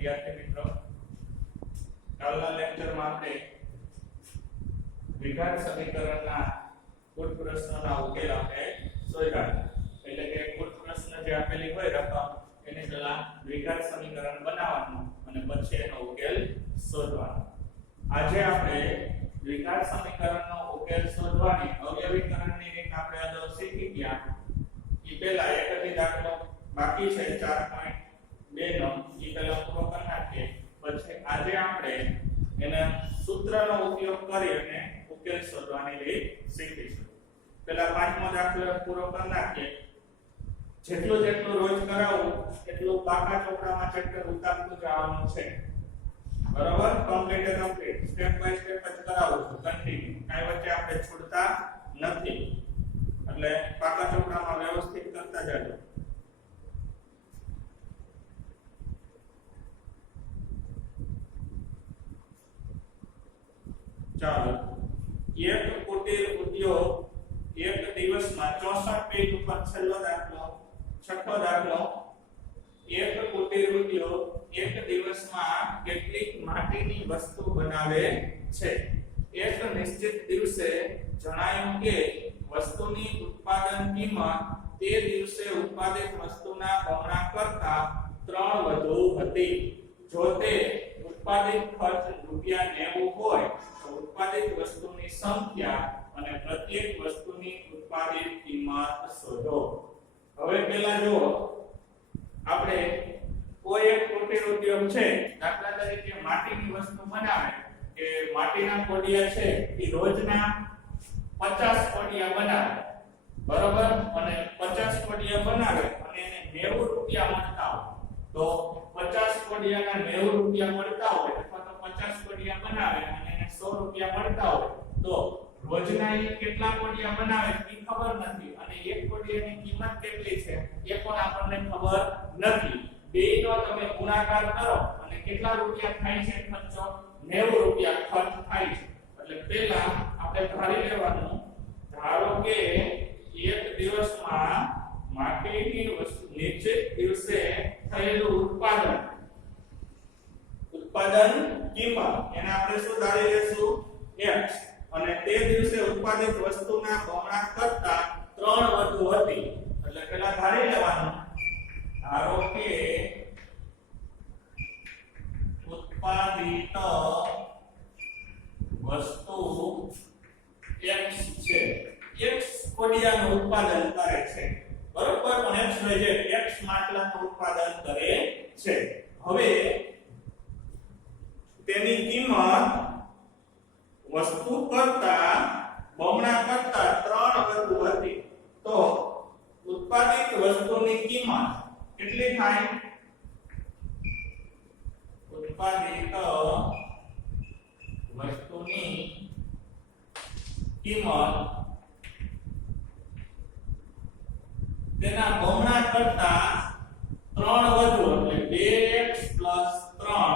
વિદ્યાર્થી મિત્રો, કાલના લેક્ચરમાં આપણે દ્વિઘાત સમીકરણના કુલ પ્રશ્નના ઉકેલ આપણે શોધ્યા. એટલે કે કુલ પ્રશ્ન જે આપેલી હોય રકમ એને પહેલા દ્વિઘાત સમીકરણ બનાવવાનું અને પછી એનો ઉકેલ શોધવાનો. આજે આપણે દ્વિઘાત સમીકરણનો ઉકેલ શોધવાની અવયવીકરણની રીત આપણે અગાઉ શીખી ગયા. એ પહેલા એક જ દાખલો બાકી છે 4.2 નો, એ પહેલા પૂરો કરી નાખીએ. પછી આજે આપણે એના સૂત્રનો ઉપયોગ કરી અને ઉકેલ શોધવાની રીત શીખીશું. પહેલા પાંચમો દાખલો પૂરો કરી નાખીએ. જેટલું રોજ કરાવું એટલું પાકા ચોપડામાં ચેપ્ટર ઉતારતું જવાનું છે. બરાબર? કમ્પ્લીટ સ્ટેપ બાય સ્ટેપ જ કરાવું છું, કન્ટિન્યુ. કાઈ વચ્ચે આપણે છોડતા નથી. એટલે પાકા ચોપડામાં વ્યવસ્થિત કરતા જાજો. ચાલો, એક કુટીર ઉદ્યોગ એક દિવસમાં 64 પેજ ઉપર છેલ્લો દાખલો, છઠ્ઠો દાખલો. એક કુટીર ઉદ્યોગ એક દિવસમાં કેટલીક માટીની વસ્તુ બનાવે છે. એક નિશ્ચિત દિવસે જણાયું કે વસ્તુની ઉત્પાદન કિંમત તે દિવસે ઉત્પાદિત વસ્તુના બમણા કરતા 3 વધુ હતી. જો તે ઉત્પાદિત ખર્ચ ₹90 હોય તો ઉત્પાદિત વસ્તુની સંખ્યા અને પ્રત્યેક વસ્તુની ઉત્પાદિત કિંમત શોધો. હવે પહેલા જો આપણે કોઈ એક કુટીર ઉદ્યોગ છે, દાખલા તરીકે માટીની વસ્તુ બનાવે, કે માટીના કોડિયા છે એ રોજના 50 કોડિયા બનાવે. બરોબર? અને 50 કોડિયા બનાવે અને એને ₹90 મળતા હોય તો 50 કોડિયાના ₹90 મળતા હોય અથવા તો 50 કોડિયા બનાવે અને એને ₹100 મળતા હોય તો રોજના એ કેટલા કોડિયા બનાવે એ ખબર નથી, અને એક કોડિયાની કિંમત કેટલી છે એ પણ આપણને ખબર નથી. બેયનો તમે ગુણાકાર કરો અને કેટલા રૂપિયા થાય છે ખર્ચો? ₹90 ખર્ચ થાય છે. એટલે પહેલા આપણે ધારી લેવાનું, ધારો કે એક દિવસમાં માટીની વસ્તુ નિશ્ચિત દિવસે થયેલું ઉત્પાદન કિંમત એને આપણે શું ધારી લેશું? x. અને તે દિવસે ઉત્પાદિત વસ્તુના બમણા કરતા 3 વધુ હતી. એટલે પહેલા ધારી લેવાનું, ધારો કે ઉત્પાદિત વસ્તુ x છે. x કોડિયાનું ઉત્પાદન કરે છે. બરોબર? પણ x જે x માટલાનું ઉત્પાદન કરે છે. હવે તેની કિંમત વસ્તુ કરતા બમણા કરતા 3 વધુ હતી. તો ઉત્પાદિત વસ્તુની કિંમત કેટલી થાય? ઉત્પાદિત વસ્તુની કિંમત તેના બમણા કરતા 3 વધુ એટલે 2x + 3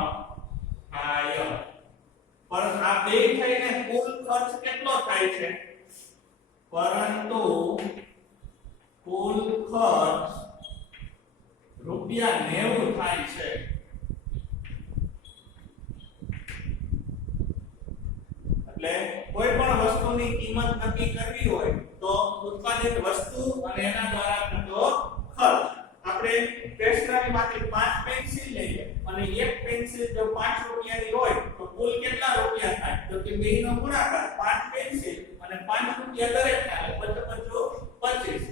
થાય. પણ આ બે થઈને કુલ ખર્ચ કેટલો થાય છે? પરંતુ કુલ ખર્ચ ₹90 થાય છે. એટલે કોઈ પણ વસ્તુની કિંમત નક્કી કરવી હોય તો ઉત્પાદિત વસ્તુ અને એના દ્વારા થતો ખર્ચ. આપણે સ્ટેશનરીમાંથી 5 પેન્સિલ લઈએ અને એક પેન્સિલ જો ₹5 ની હોય તો કુલ કેટલા રૂપિયા થાય? તો કે બેયનો ગુણાકાર 5 પેન્સિલ અને ₹5 દરેક થાય, 25.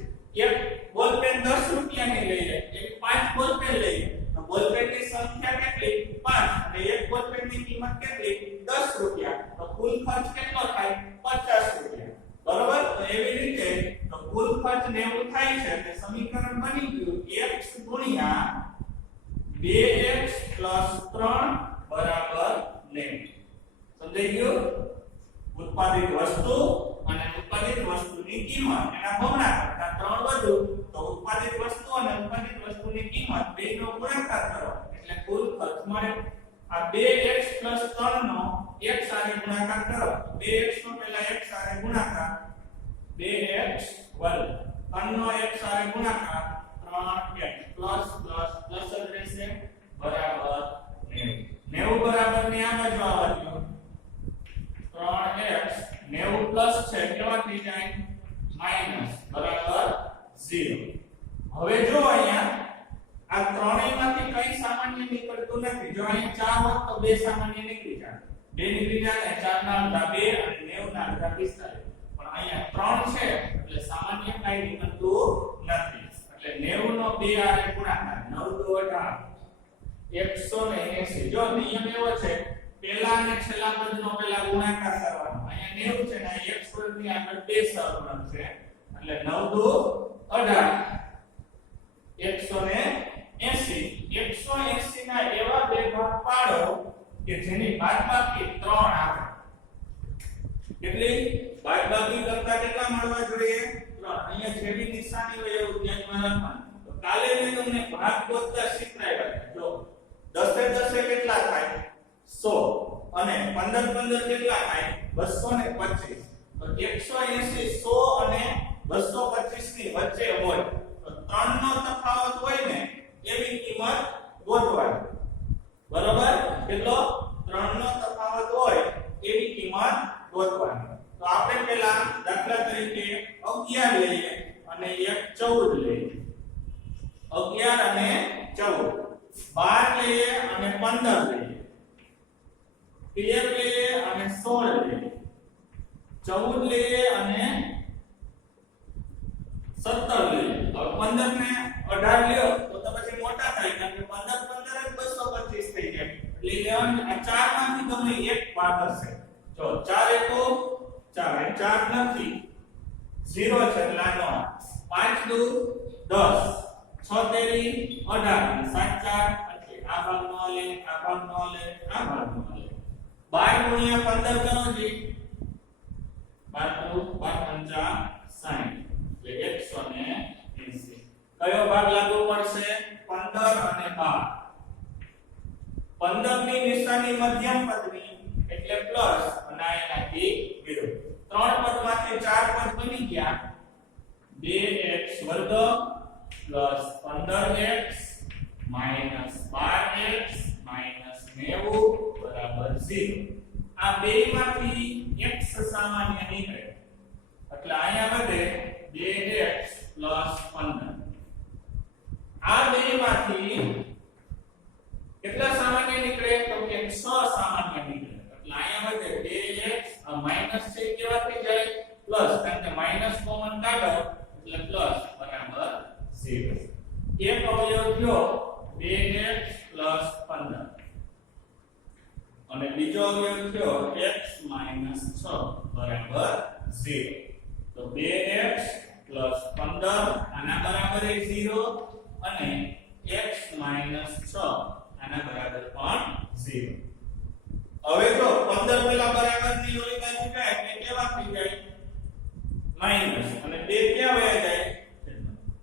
એક બોલ પેન ₹10 ની લઈએ, એટલે 5 બોલ પેન લઈએ તો બોલ પેનની સંખ્યા કેટલી? 5. અને એક બોલ પેનની કિંમત કેટલી? ₹10. તો કુલ ખર્ચ કેટલો થાય? ₹50. બરોબર? તો એવી રીતે તો કુલ ખર્ચ 90 થાય છે. એટલે સમીકરણ બની ગયું x ગુણ્યા 2x + 3 બરાબર 90. સમજાઈ ગયું? ઉત્પાદિત વસ્તુ અને ઉત્પાદિત વસ્તુની કિંમત એના બમણા કરતા 3 વધુ તો ઉત્પાદિત વસ્તુ અને ઉત્પાદિત વસ્તુની કિંમત બેયનો ગુણાકાર કરો એટલે કુલ ખર્ચ મળે. આ 2x + 3 નો x સાથે ગુણાકાર કરો. 2x નો પહેલા x સાથે ગુણાકાર 2x વર્ગ, 3 નો x સાથે ગુણાકાર 3x પ્લસ જ રહેશે બરાબર 90 બરાબર ને આ બાજુ આવવા દો 3x 90 પ્લસ છે કેવા થઈ જાય માઈનસ બરાબર 0. હવે જો અહીંયા આ ત્રણેયમાંથી કઈ સામાન્ય નીકળતું નથી. જો અહીંયા 4 હોત તો બે સામાન્ય નીકળી જાય. બે નીકળી જાય 4 ના અડધા 2 અને 90 ના અડધા 45. પણ અહીંયા 3 છે એટલે સામાન્ય કઈ નીકળતું નથી. એટલે 90 નો 2 આરે ગુણાકાર 9 દુ 18 180. જો નિયમ એવો છે પહેલા અને છેલ્લા પદનો પહેલા ગુણાકાર કરવાનો. અહીંયા 90 છે ને x ની આગળ 2 સહગુણક છે એટલે 9 દુ 18 180 ના એવા બે ભાગ પાડો કે જેની બાદબાકી 3 આવે. એટલે બાદબાકી કરતા કેટલા મળવા જોઈએ 3. અહીંયા જેવી નિશાની હોય એવું ધ્યાનમાં રાખવાનું. તો કાલે મેં તમને ભાગ ગોતતા શીખવાડ્યા. જો 10 એ 10 કેટલા થાય 100 અને 15 15 કેટલા થાય 225. તો 180 100 અને 225 ની વચ્ચે હોય તો 3 નો તફાવત હોય ને એવી કિંમત ગોતવાની. બરોબર? કેટલો 3 નો તફાવત હોય એવી કિંમત ગોતવાની. તો આપણે પહેલા દાખલા તરીકે 11 લઈએ અને 14 લઈએ. 11 અને 14 12 લઈએ અને 15 લઈએ. 13 લઈએ અને 16 લઈએ. 14 લઈએ અને 17 લઈએ. હવે 15 ને 18 લ્યો તો પછી મોટા થાય કારણ કે 15 15 જ 225 થઈ જાય. એટલે 11 આ 4 માંથી તમે એક ભાગ હશે. જો 4 એકો 4 4 નથી 0 છે એટલે આનો 5 દુ 10 6 તેરી 18 7 4 એટલે આ ભાગ નો લે આ ભાગ નો લે આ ભાગ નો લે 12 ગુણ્યા 15 કરો જી 12 દુ 12 50 એટલે 180. કયો ભાગ લાગુ પડશે 15 અને 12. 15 ની નિશાની મધ્યમ પદની એટલે પ્લસ અને આનાથી વિરુદ્ધ. 3 પદમાંથી 4 પદ બની ગયા 2x વર્ગ 15x 12x 90 બરાબર 0. આ બેમાંથી x સામાન્ય નીકળે એટલે અહીંયા વધે 2x 15. આ બેમાંથી કેટલા સામાન્ય નીકળે તો કે 6 સામાન્ય નીકળે એટલે અહીંયા વધે 2x આ માઈનસ છે કેવા થઈ જાય પ્લસ કારણ કે માઈનસ કોમન કાઢો એટલે પ્લસ બરાબર 0. એક અવયવ થયો 2x 15 અને બીજો અવયવ થયો x 6 બરાબર 0. તો 2x 15 આના બરાબર 0 અને x 6 આના બરાબર પણ 0. હવે જો 15 પેલા બરાબર ની ઓલી બાજુ જાય એટલે કેવા થઈ જાય માઈનસ અને 2 ક્યાં વયા જાય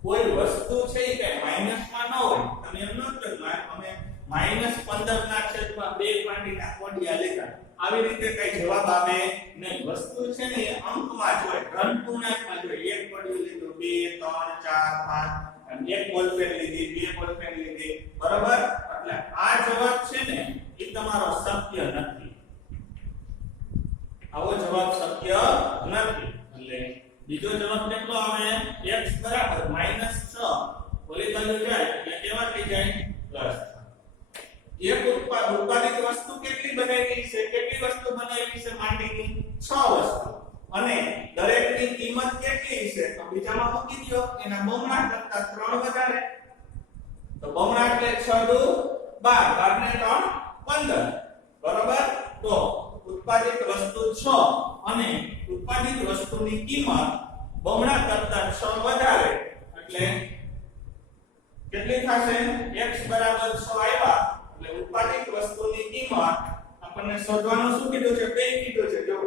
કોઈ વસ્તુ છે કે માઈનસ માં ન હોય. તમે એમ ન કહો અમે -15 ના છેદમાં 2 કાઢીના કોડિયા લેતા આવી રીતે કઈ જવાબ આવે નહીં. વસ્તુ છે ને અંકમાં જ હોય ધન પૂર્ણાંકમાં જ હોય. એક કોડિયું લીધું 2 3 4 5 અને એક બોલપેન લીધી 2 બોલપેન લીધી બરાબર. એટલે આ જવાબ છે ને એ તમારો સત્ય નથી. આવો જવાબ સત્ય નથી. એટલે બીજો જવાબ કેટલો આવે x બરાબર -6 ઓલી બાજુ જાય એટલે કેવા થઈ જાય પ્લસ. એક ઉત્પાદિત વસ્તુ કેટલી બનાવી છે કેટલી વસ્તુ બનાવી છે માટીની 6 વસ્તુ અને દરેકની કિંમત કેટલી છે તો બીજામાં મૂકી દો એના બમણા કરતા 3 વધારે. તો બમણા એટલે 6 દુ 12 12 ને 3 15 બરાબર. તો ઉત્પાદિત વસ્તુ 6 અને ઉત્પાદિત વસ્તુની કિંમત બમણા કરતા 6 વધારે એટલે કેટલી થશે x બરાબર 6 આવ્યા એટલે ઉત્પાદિત વસ્તુની કિંમત આપણને શોધવાનું શું કીધું છે બે કીધું છે. જો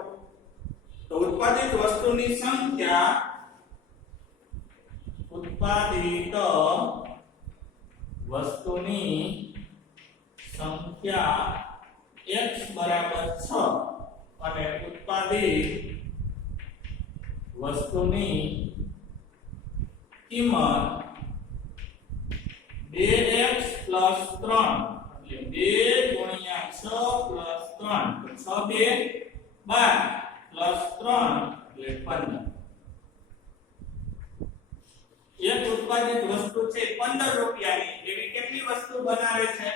તો ઉત્પાદિત વસ્તુની સંખ્યા ઉત્પાદિત વસ્તુની સંખ્યા x બરાબર 6 અને ઉત્પાદિત વસ્તુની કિંમત 2x 3 એટલે 2 ગુણ્યા 6 6 + 3 તો 6 × 2 = 12 + 3 એટલે 15 એક ઉત્પાદિત વસ્તુ છે 15 રૂપિયાની એવી કેટલી વસ્તુ બનાવે છે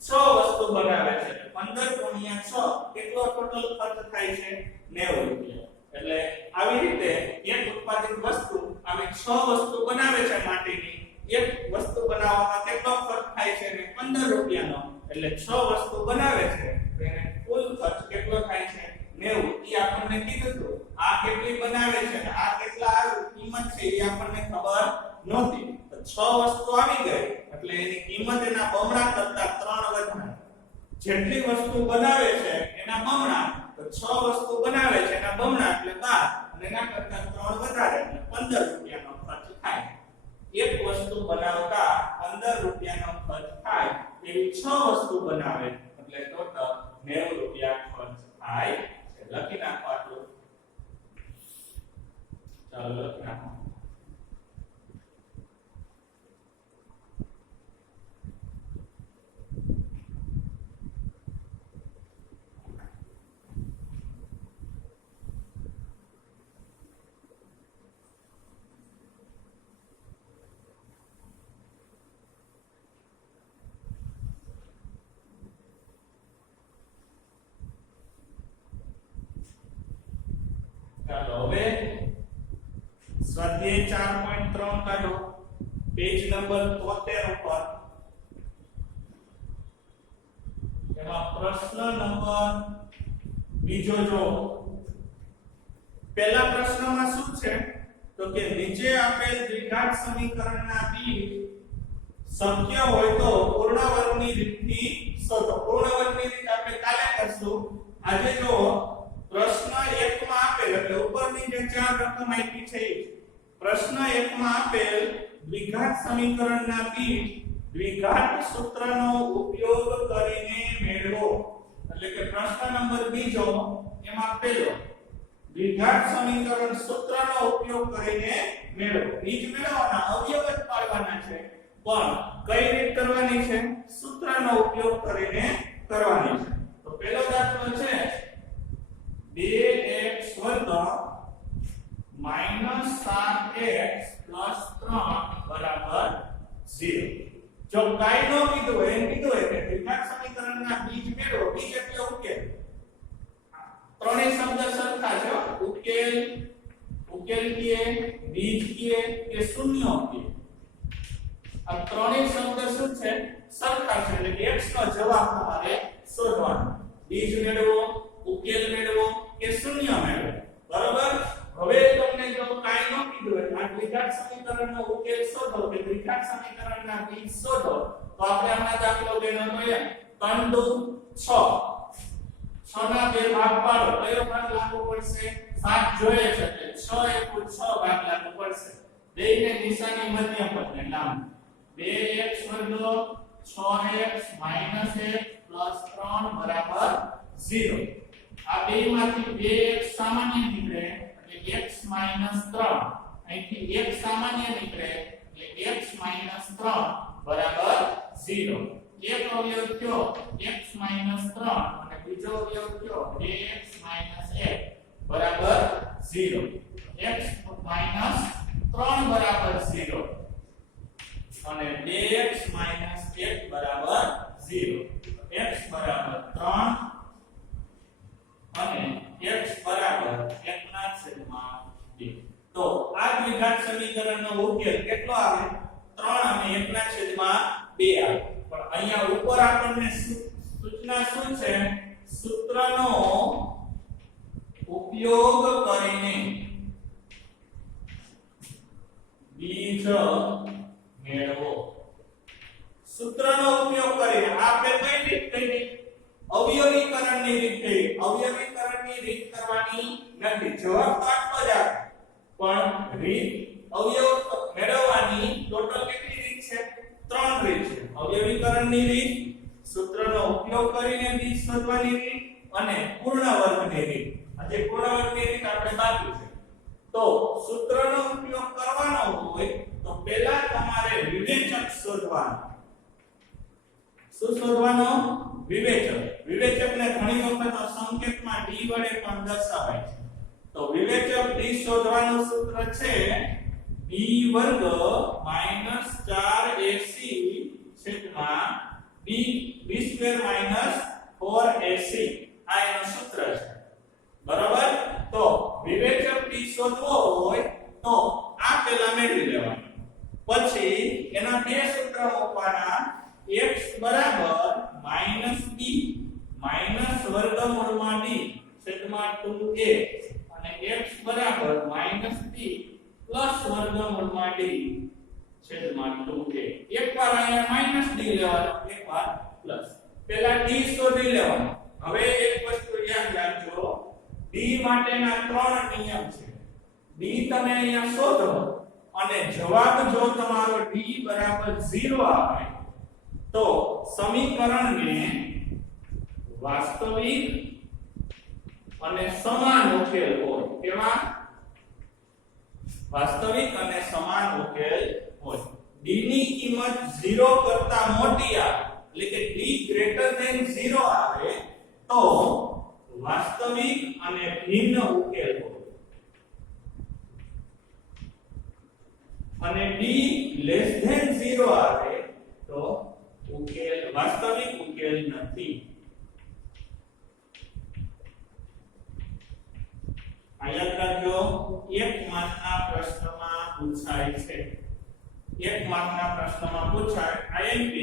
6 વસ્તુ બનાવે છે 15 × 6 કેટલો ટોટલ ખર્ચ થાય છે 90 રૂપિયા એટલે આવી રીતે એક ઉત્પાદિત વસ્તુ અમે 6 વસ્તુ બનાવે છે માટીની એક વસ્તુ બનાવવામાં કેટલો ખર્ચ થાય છે ને 15 રૂપિયાનો એટલે 6 વસ્તુ બનાવે છે તો એને કુલ ખર્ચ કેટલો થાય છે 90 ઈ આપણને કીધું હતું આ કેટલી બનાવે છે અને આ કેટલા કિંમત છે ઈ આપણને ખબર નહોતી તો 6 વસ્તુ આવી ગઈ એટલે એની કિંમત એના બમણા કરતા 3 વધારે જેટલી વસ્તુ બનાવે છે એના બમણા તો 6 વસ્તુ બનાવે છે એના બમણા એટલે 12 અને એના કરતા 3 વધારે એટલે 15 રૂપિયાનો ખર્ચ થાય એક વસ્તુ બનાવતા 15 રૂપિયાનો ખર્ચ થાય એવી 6 વસ્તુ બનાવે એટલે ટોટલ 90 રૂપિયા ખર્ચ થાય છે લખી નાખો આટલું ચાલો લખી નાખો ચાલો હવે સ્વાધ્યાય 4.3 કાઢો પેજ નંબર 73 ઉપર એમાં પ્રશ્ન નંબર બીજો જો પહેલા પ્રશ્નમાં શું છે તો કે નીચે આપેલ દ્વિઘાત સમીકરણના બીજ શક્ય હોય તો પૂર્ણ વર્ગની રીતથી શોધો પૂર્ણ વર્ગની રીત આપણે કાલે કરશું આજે જો પ્રશ્ન 1 માં આપેલ એટલે ઉપરની જે ચાર રકમ આપી છે પ્રશ્ન 1 માં આપેલ દ્વિઘાત સમીકરણના બીજ દ્વિઘાત સૂત્રનો ઉપયોગ કરીને મેળવો એટલે કે પ્રશ્ન નંબર બીજો એમાં પહેલો દ્વિઘાત સમીકરણ સૂત્રનો ઉપયોગ કરીને મેળવો બીજ મેળવવાના અવયવ જ પાડવાના છે પણ કઈ રીત કરવાની છે સૂત્રનો ઉપયોગ કરીને કરવાની છે તો પહેલો દાખલો છે 2x વર્ગ -7x + 3 0 જો કાઈ નો કીધું હોય એમ કીધું હોય કે દ્વિઘાત સમીકરણના બીજ મેળવો બીજ એટલે ઉકેલ ત્રણેય શબ્દ સરખા છે ઉકેલ કે બીજ કે શૂન્ય કે આ ત્રણેય શબ્દ શું છે સરખા છે એટલે કે x નો જવાબ તમારે શોધવાનો બીજ મેળવો ઉકેલ મેળવો કે શૂન્ય મેળવો બરોબર હવે તમને જો કાઈ ન કીધું હોય આ દ્વિઘાત સમીકરણનો ઉકેલ શોધો કે દ્વિઘાત સમીકરણના બીજ શોધો તો આપણે આમાં દાખલો બેનો જોઈએ 3 × 6 6 ના બે ભાગ પાડો કયો ભાગ લાગુ પડશે 7 જોઈએ છે એટલે 6 * 6 ભાગ લાગુ પડશે બેયને નિશાની મધ્યમ પદને લાંબ 2x વર્ગ 6x - 1 + 3 0 આ બેમાંથી 2x સામાન્ય નીકળે એટલે x - 3 અહીંથી x સામાન્ય નીકળે એટલે x - 3 0 એક અવયવ થયો x - 3 અને બીજો અવયવ થયો 2x - 1 0 x - 3 0 અને 2x - 1 0 x 3 અને x 1/2 તો આ દ્વિઘાત સમીકરણનો ઉકેલ કેટલો આવે 3 અને 1/2 આવે પણ અહીંયા ઉપર આપણને સૂચના શું છે સૂત્રનો ઉપયોગ કરીને બીજ મેળવો સૂત્રનો ઉપયોગ કરીને આપણે કઈ રીત કરી અવયવીકરણની રીત કરી અવયવીકરણની રીત કરવાની નથી જવાબ તો આપવો જ આવે પણ રીત અવયવ મેળવવાની ટોટલ કેટલી રીત છે 3 રીત છે અવયવીકરણની રીત સૂત્રનો ઉપયોગ કરીને બીજ શોધવાની રીત અને પૂર્ણ વર્ગની રીત આજે પૂર્ણ વર્ગની રીત આપણે બાકી છે તો સૂત્રનો ઉપયોગ કરવાનો હોય તો પહેલા તમારે વિવેચક શોધવાનો શું શોધવાનો વિવેચક વિવેચકને ઘણી વખત સંકેતમાં d વડે પણ દર્શાવાય છે. તો વિવેચક d શોધવાનું સૂત્ર છે b વર્ગ માઈનસ 4ac છેદમાં b સ્ક્વેર માઈનસ 4ac આ એનું સૂત્ર છે. બરાબર? તો વિવેચક d શોધવો હોય તો આ પહેલા મેળવી લેવાનું. પછી એના બે સૂત્ર મૂકવાના. x બરાબર માઈનસ b માઈનસ વર્ગમૂળમાં d છેદમાં 2a અને x બરાબર માઈનસ b પ્લસ વર્ગમૂળમાં d છેદમાં 2a. એકવાર અહીંયા માઈનસ d લેવાનો, એકવાર પ્લસ. પહેલા d શોધી લેવાનો. હવે એક વસ્તુ યાદ રાખજો, d માટેના ત્રણ નિયમ છે. d તમે અહીંયા શોધો અને જવાબ જો તમારો d બરાબર 0 આવે તો સમીકરણને વાસ્તવિક અને સમાન ઉકેલ હોય. કેવા? વાસ્તવિક અને સમાન ઉકેલ હોય. d ની કિંમત 0 કરતા મોટી આવે એટલે કે d ગ્રેટર ધેન 0 આવે તો વાસ્તવિક અને ભિન્ન ઉકેલ હોય અને d લેસ ધેન 0 આવે તો ઉકેલ વાસ્તવિક ઉકેલ નથી. આ યાદ રાખજો, એક માર્કના પ્રશ્નમાં પૂછાય છે. એક માર્કના પ્રશ્નમાં પૂછાય IMP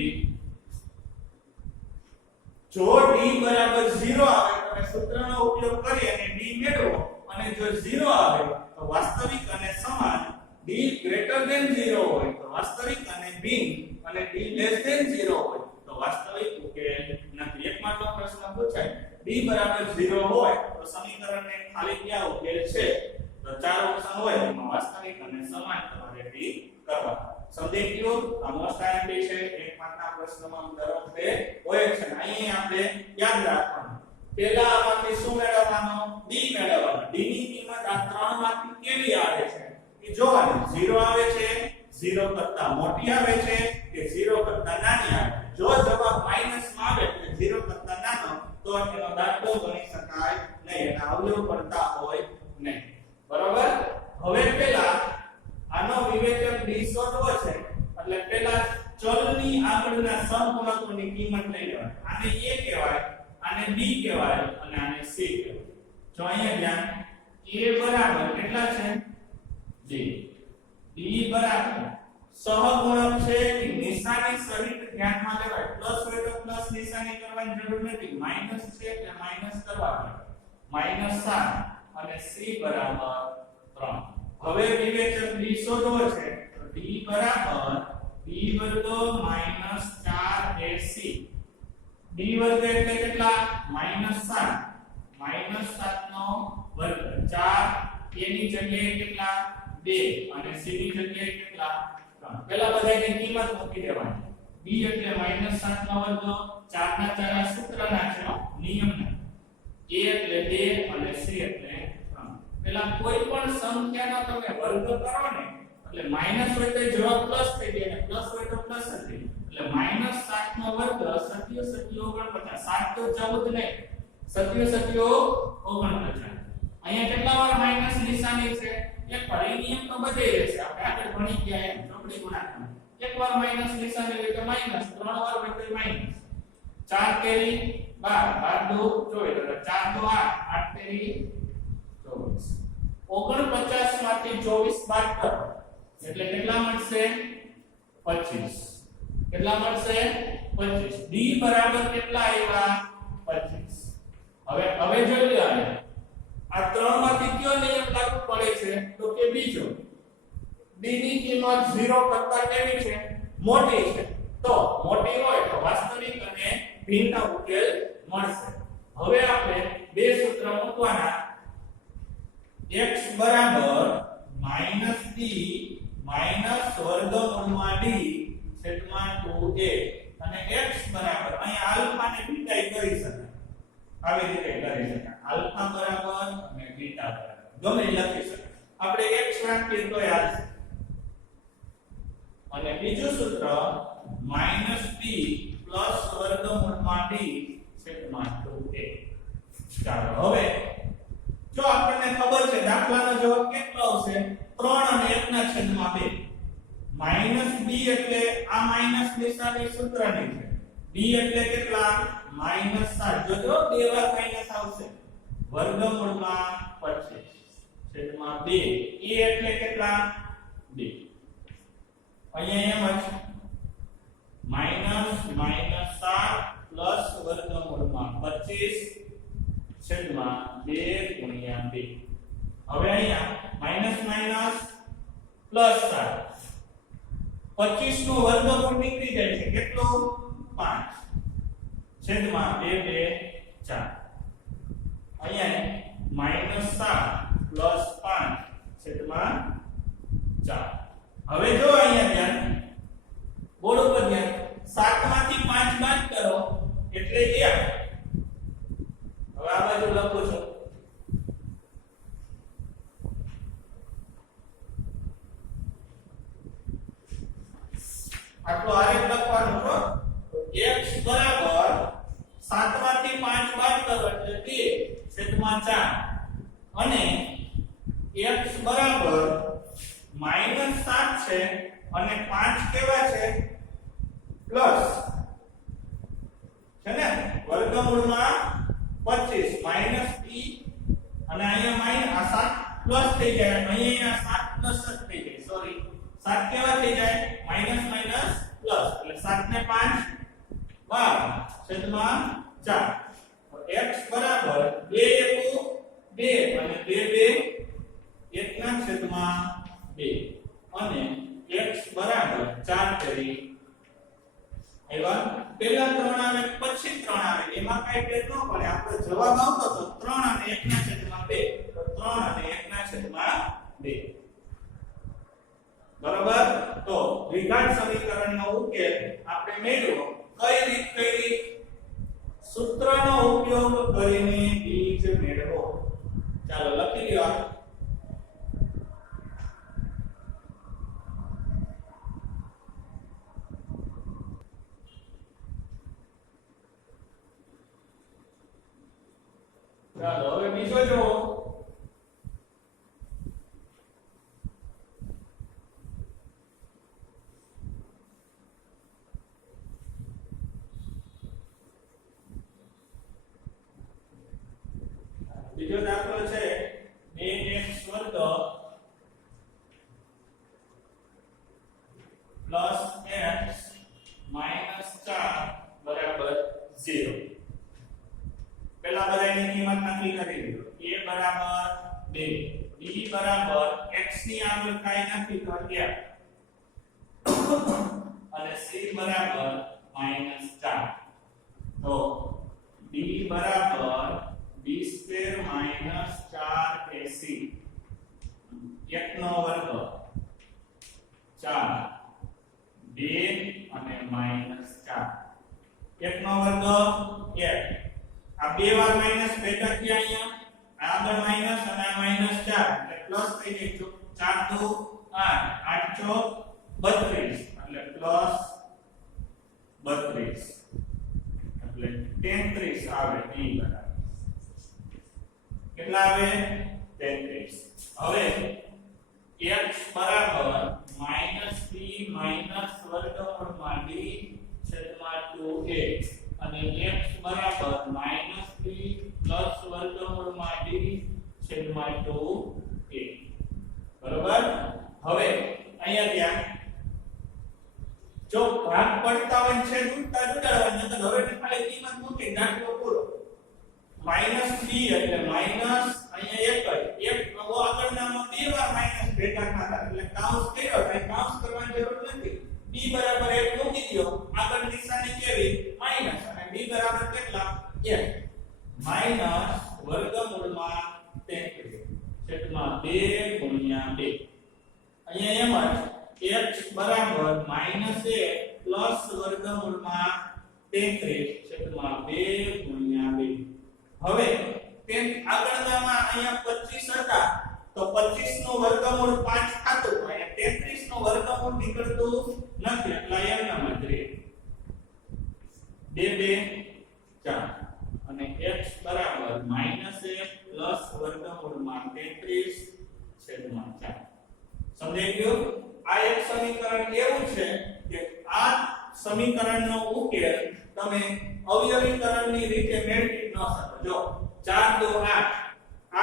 જો d બરાબર 0 આવે તો તમે સૂત્રનો ઉપયોગ કરી અને d મેળવો અને જો 0 આવે તો વાસ્તવિક અને સમાન. d ગ્રેટર ધેન 0 હોય તો વાસ્તવિક અને ભિન્ન અને d લેસ ધેન 0 હોય તો વાસ્તવિક ઉકેલ નથી. એક માર્કનો પ્રશ્ન પૂછાય d બરાબર 0 હોય તો સમીકરણને ખાલી ક્યાં ઉકેલ છે? તો ચાર ઓપ્શન હોય એમાં વાસ્તવિક અને સમાન તમારે ટી કરવા. સમજી ગયું? આ મોસ્ટ આઈએમપી છે. એક માર્કના પ્રશ્નમાં દર વખતે હોય છે. અહીં આપણે યાદ રાખવાનું, પહેલા આમાંથી શું મેળવવાનો? d મેળવવાનો. d ની કિંમત આ ત્રણમાંથી કેવી આવે છે એ જોવાનું. 0 આવે છે, 0 કરતા મોટી આવે છે કે 0 કરતા નાની આવે છે. જો જવાબ માઈનસ માં આવે એટલે 0 કરતા નાનો તો એનો દાખલો ગણી શકાય નહીં, એના અવયવ પડતા હોય નહીં. બરાબર? હવે પહેલા આનો વિવેચક d શોધવો છે એટલે પહેલા ચલની આગળના સહગુણકોની કિંમત લઈ લેવાની. આને a કહેવાય, આને b કહેવાય અને આને c કહેવાય. જો અહીંયા ધ્યાન, a બરાબર કેટલા છે? d. d બરાબર સહગુણક છે કે નિશાની સહિત ધ્યાનમાં લેવાય. પ્લસ હોય તો પ્લસ નિશાની કરવાની જરૂર નથી, માઈનસ છે એટલે માઈનસ કરવાની. -7 અને c બરાબર 3. હવે વિવેચક d શોધવો છે તો d બરાબર b વર્ગ માઈનસ 4ac. d વર્ગ એટલે કેટલા? -7. -7 નો વર્ગ 4. a ની જગ્યાએ કેટલા? 2 અને c ની જગ્યાએ કેટલા? 3. પહેલા બધાની કિંમત મૂકી દેવાની. b એટલે -7 નો વર્ગ, 4 ના 4 સૂત્રના છે, નિયમના. a એટલે 2 અને c એટલે 3. પહેલા કોઈ પણ સંખ્યાનો તમે વર્ગ કરો ને એટલે માઈનસ હોય તો જવાબ પ્લસ થઈ જાય અને પ્લસ હોય તો પ્લસ જ થઈ જાય. એટલે -7 નો વર્ગ 7 7 તો 14 નહીં, 7 7 49. અહીંયા કેટલા વાર માઈનસ નિશાની છે? એક વાર. એ નિયમ તો બધે રહેશે, આપણે આગળ ભણી ગયા એમ ચોકડી ગુણાકાર. એકવાર માઈનસ નિશાની હોય તો માઈનસ, 3 વાર હોય તો માઈનસ. 4 તેરી 12, 12 2 24, 4 2 8, 8 તેરી 24. 49 માંથી 24 બાદ કરો એટલે કેટલા મળશે? 25. કેટલા મળશે? 25. d બરાબર કેટલા આવ્યા? 25. હવે જોઈ લો, આ ત્રણમાંથી કયો નિયમ લાગુ પડે છે? તો કે બીજો. d ની કિંમત 0 કરતા કેવી છે? મોટી છે. તો મોટી હોય તો વાસ્તવિક અને ભિન્ન ઉકેલ મળશે. હવે આપણે બે સૂત્ર મૂકવાના. x બરાબર -d માઈનસ વર્ગમૂળમાં d છેદમાં 2a અને x બરાબર અહીંયા આલ્ફા ને બીટા કરી શકાય. આવી રીતે કરી શકાય. આલ્ફા બરાબર અને બીટા બરાબર ગમે લખી શકાય. આપણે x રાખીએ તો યાદ છે. અને બીજું સૂત્ર -b વર્ગમૂળમાં d છેદમાં 2a. ચાલો હવે જો આપણને ખબર છે દાખલાનો જવાબ કેટલો આવશે 3 અને 1 ના છેદમાં 2. માઈનસ b એટલે આ માઈનસ નિશાની સૂત્રની છે. b એટલે કેટલા -7. જોજો બે વાર માઈનસ આવશે. વર્ગમૂળમાં 25 છેદમાં 2. a એટલે કેટલા 2. અહીંયા એમ જ -7 પ્લસ વર્ગમૂળમાં 25 છેદમાં 2 ગુણ્યા 2. હવે અહીંયા માઈનસ માઈનસ પ્લસ 7. 25 નું વર્ગમૂળ નીકળી જાય છે કેટલો 5 છેદમાં 2 2 4. અહીંયા -7 + 5 છેદમાં 4. હવે જો અહીંયા ધ્યાન બોર્ડ ઉપર ધ્યાન 7 માંથી 5 બાદ કરો એટલે 1. હવે આ બાજુ લખો છો આટલો આરેખ લખવાનો છો x બરાબર 7 માંથી 5 બાદ કરો એટલે 2 છેદમાં 4 અને x બરાબર -7 છે અને 5 કેવા છે પ્લસ છે ને વર્ગમૂળમાં 25 માઈનસ p અને અહીંયા આ 7 પ્લસ થઈ જાય અહીંયા 7 પ્લસ જ થઈ જાય સોરી 7 કેવા થઈ જાય માઈનસ માઈનસ પ્લસ એટલે 7 ને 5 12 છેદમાં 4 x બરાબર 2 1 2 અને 2 2 1 ના છેદમાં 2 અને x બરાબર 4 કરી એવા પહેલા 3 આવે પછી 3 આવે એમાં કઈ ફેર ન પડે આપણો જવાબ આવતો તો 3 અને 1 ના છેદમાં 2 તો 3 અને 1 ના છેદમાં 2 બરાબર. તો દ્વિઘાત સમીકરણનો ઉકેલ આપણે મેળવો કઈ રીત સૂત્રનો ઉપયોગ કરીને બીજ મેળવો. ચાલો લખી લો ચાલો હવે બીજો જો બીજો દાખલો છે 2x² + x - 4 = 0. પહેલા બધાની કિંમત નક્કી કરી લો. a બરાબર 2, b બરાબર x ની આગળ કાઈ નથી તો 1 અને c બરાબર -4. તો b બરાબર b² - 4ac 1 નો વર્ગ 4 2 અને -4 1 નો વર્ગ 1. આ બે વાર માઈનસ ભેગા થયા અહીંયા આગળ માઈનસ અને આ -4 એટલે પ્લસ થઈ ગઈ 4 2 8 8 32 એટલે પ્લસ 32 એટલે 33 આવે b બરાબર કેટલા આવે 33. હવે x બરાબર -p વર્ગમૂળમાં d છેદમાં 2a અને x બરાબર -p પ્લસ વર્ગમૂળમાં d છેદમાં 2a બરાબર. હવે અહીંયા ધ્યાન જો ભાગ પડતા હોય છે ઉડતા જોડાડવાના તો હવે ખાલી કિંમત મૂકી દાખલો પૂરો. -b એટલે માઈનસ અહીંયા એક આગળનામાં બે વાર માઈનસ ભેગા થતા એટલે કાઉન્સ કર્યો કઈ કાઉન્સ કરવાની જરૂર નથી. b બરાબર 1 મૂકી દો આગળ નિશાની કેવી માઈનસ અને b બરાબર કેટલા 1 માઈનસ વર્ગમૂળમાં 33 છેદમાં 2 ગુણ્યા 2. અહીંયા એમ જ x બરાબર -a પ્લસ વર્ગમૂળમાં 33 છેદમાં 2 ગુણ્યા 2. હવે તેમ આગળનામાં અહીંયા 25 હતા તો 25 નું વર્ગમૂળ 5 થાતું તો અહીંયા 33 નું વર્ગમૂળ નીકળતું નથી એટલે એમના જ રહે 2 2 4 પ્લસ વર્ગમૂળમાં 33/4 સમજાઈ ગયું આ એક સમીકરણ એવું છે કે આ સમીકરણનો ઉકેલ તમે અવયવીકરણની રીતે મેળવી ન શકો જો 4 2 8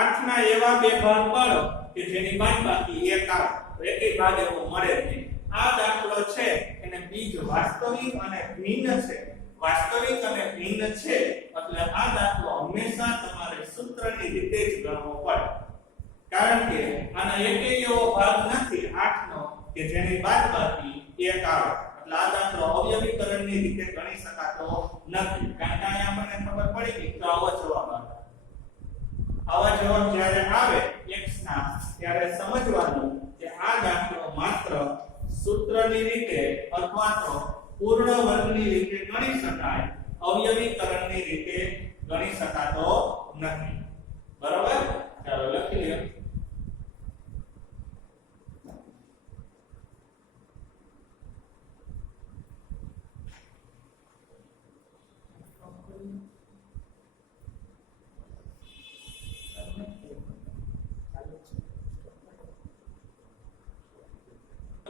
8 ના એવા બે ભાગ પાડો કે જેની બાદબાકી 1 આવે તો એકેય ભાગ એવો મળે નહીં આ દાખલો છે એને બીજ વાસ્તવિક અને ભિન્ન છે વાસ્તવિક અને ભિન્ન છે એટલે આ દાખલો હંમેશા તમારે સૂત્રની રીતે જ ગણવો પડે કારણ કે આના એકેય એવો ભાગ નથી 8 નો કે જેની બાદબાકી 1 આવે એટલે આ દાખલો અવયવીકરણની રીતે ગણી શકાતો નથી કારણ કે અહીંયા આપણને ખબર પડી કે આવો જવાબ આવે આવા જવાબ જ્યારે આવે x ના ત્યારે સમજવાનું કે આ દાખલો માત્ર સૂત્રની રીતે અથવા તો પૂર્ણ વર્ગની રીતે ગણી શકાય અવયવીકરણની રીતે ગણી શકાતો નથી બરાબર ચાલો લખી લ્યો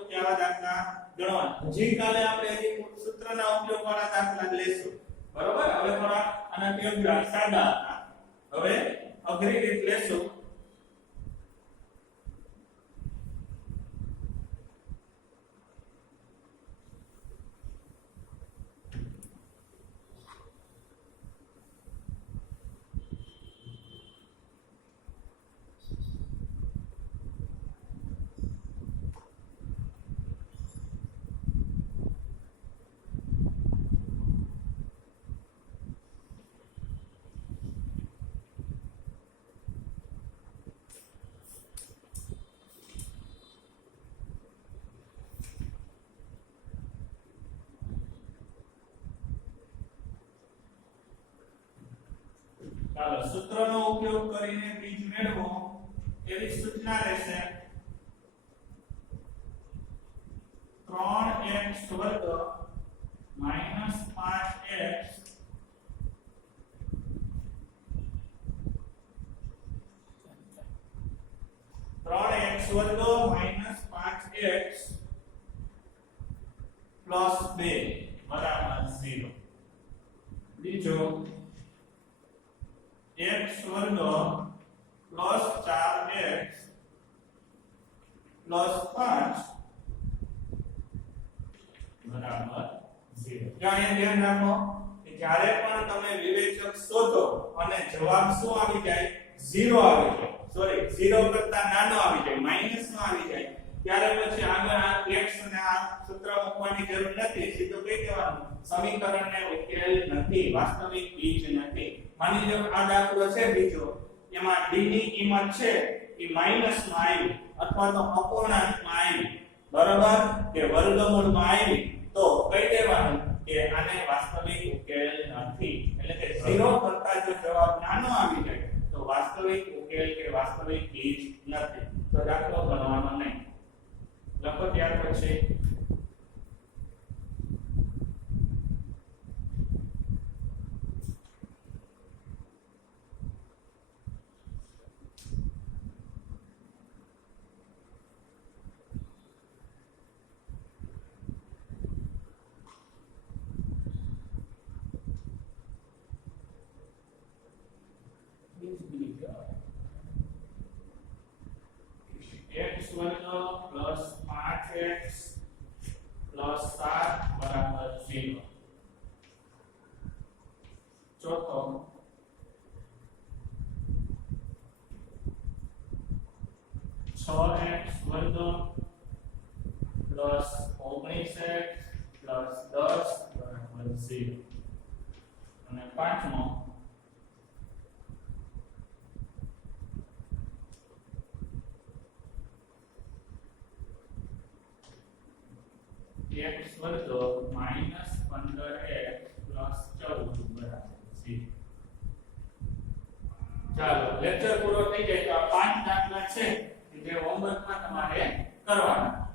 કેવા દાખલા ગણવા હજી કાલે આપણે હજી સૂત્રના ઉપયોગ વાળા દાખલા લેશું બરોબર હવે થોડા આના કેવડા સાદા હતા હવે અઘરી રીત લેશું ચાલો સૂત્રનો ઉપયોગ કરીને બીજ મેળવો એવી સૂચના રહેશે 3x વર્ગ -5x 3x વર્ગ -5x પ્લસ 2 બરાબર 0 બીજો x वर्ग प्लस 4x प्लस 5 बराबर 0 क्या ધ્યાન રાખો કે જ્યારે પણ તમે વિવેચક શોધો અને જવાબ શું આવી જાય 0 આવી જાય સોરી 0 કરતા નાનો આવી જાય માઈનસ નો આવી જાય ત્યારે પછી આગળ આ x અને આ સૂત્ર મૂકવાની જરૂર નથી સીધું કહી દેવાનું સમીકરણને ઉકેલ નથી વાસ્તવિક બીજ નથી માની લો આ દાખલો છે બીજો એમાં d ની કિંમત છે એ માઈનસ માં આવી અથવા તો અપૂર્ણાંકમાં આવી બરાબર કે વર્ગમૂળમાં આવી તો કહી દેવાનું કે આને વાસ્તવિક ઉકેલ નથી એટલે કે 0 કરતા જો જવાબ નાનો આવી જાય તો વાસ્તવિક ઉકેલ કે વાસ્તવિક બીજ નથી તો દાખલો ગણવાનો નહીં લખો ત્યાર પછી x वर्ग प्लस 5x प्लस 7 बराबर 0 चौथो x वर्ग प्लस 19x प्लस 10 बराबर 0 અને પાંચમો x वर्ग -15x प्लस 14 बराबर 0 ચાલો લેક્ચર પૂરો થઈ જાય તો આ પાંચ દાખલા છે જે હોમવર્કમાં તમારે કરવાના